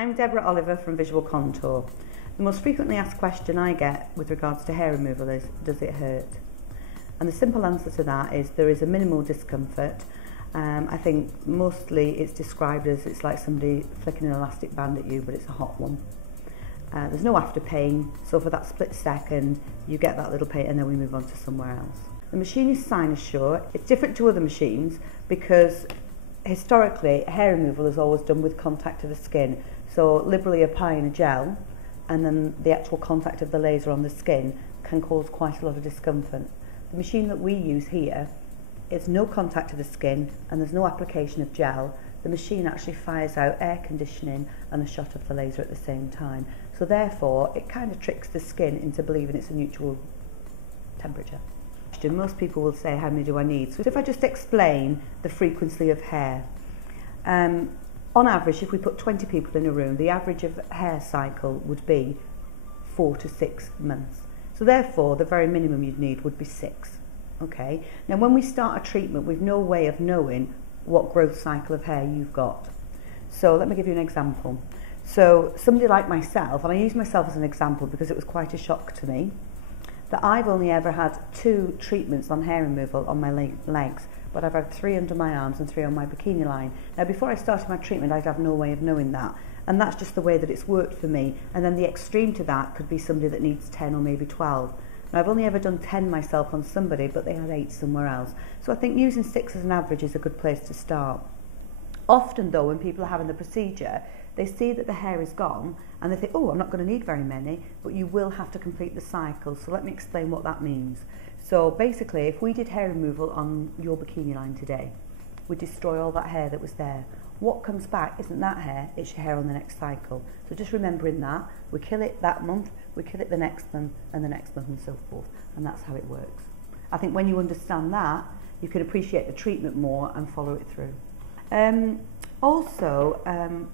I'm Deborah Oliver from Visual Contour. The most frequently asked question I get with regards to hair removal is, does it hurt? And the simple answer to that is there is a minimal discomfort. I think mostly it's described as it's like somebody flicking an elastic band at you, but it's a hot one. There's no after pain, so for that split second you get that little pain and then we move on to somewhere else. The machine is Cynosure. It's different to other machines because historically hair removal is always done with contact to the skin, so liberally applying a gel and then the actual contact of the laser on the skin can cause quite a lot of discomfort. The machine that we use here, it's no contact to the skin and there's no application of gel. The machine actually fires out air conditioning and a shot of the laser at the same time. So therefore, it kind of tricks the skin into believing it's a neutral temperature. Most people will say, how many do I need? So if I just explain the frequency of hair. On average, if we put 20 people in a room, the average of hair cycle would be 4 to 6 months. So therefore, the very minimum you'd need would be 6. Okay. Now, when we start a treatment, we've no way of knowing what growth cycle of hair you've got. So let me give you an example. So somebody like myself, and I use myself as an example because it was quite a shock to me, that I've only ever had 2 treatments on hair removal on my legs, but I've had 3 under my arms and 3 on my bikini line. Now, before I started my treatment, I'd have no way of knowing that. And that's just the way that it's worked for me. And then the extreme to that could be somebody that needs 10 or maybe 12. Now, I've only ever done 10 myself on somebody, but they had 8 somewhere else. So I think using 6 as an average is a good place to start. Often, though, when people are having the procedure, they see that the hair is gone and they think, oh, I'm not going to need very many, but you will have to complete the cycle. So let me explain what that means. So basically, if we did hair removal on your bikini line today, we destroy all that hair that was there. What comes back isn't that hair, it's your hair on the next cycle. So just remembering that, we kill it that month, we kill it the next month, and the next month, and so forth. And that's how it works. I think when you understand that, you can appreciate the treatment more and follow it through. Also,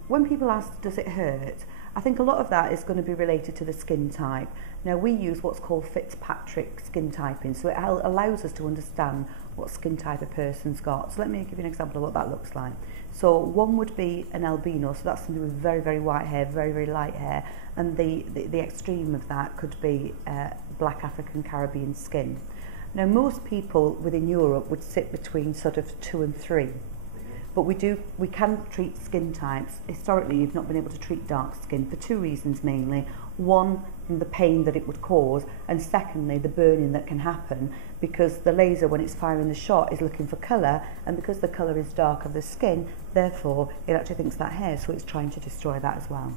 when people ask, does it hurt? I think a lot of that is going to be related to the skin type. Now, we use what's called Fitzpatrick skin typing, so it allows us to understand what skin type a person's got. So let me give you an example of what that looks like. So one would be an albino, so that's somebody with very, very white hair, very, very light hair, and the extreme of that could be black African Caribbean skin. Now, most people within Europe would sit between sort of 2 and 3. But we can treat skin types. Historically, you've not been able to treat dark skin for 2 reasons mainly. One, the pain that it would cause, and secondly, the burning that can happen because the laser, when it's firing the shot, is looking for colour, and because the colour is dark of the skin, therefore, it actually thinks that hair, so it's trying to destroy that as well.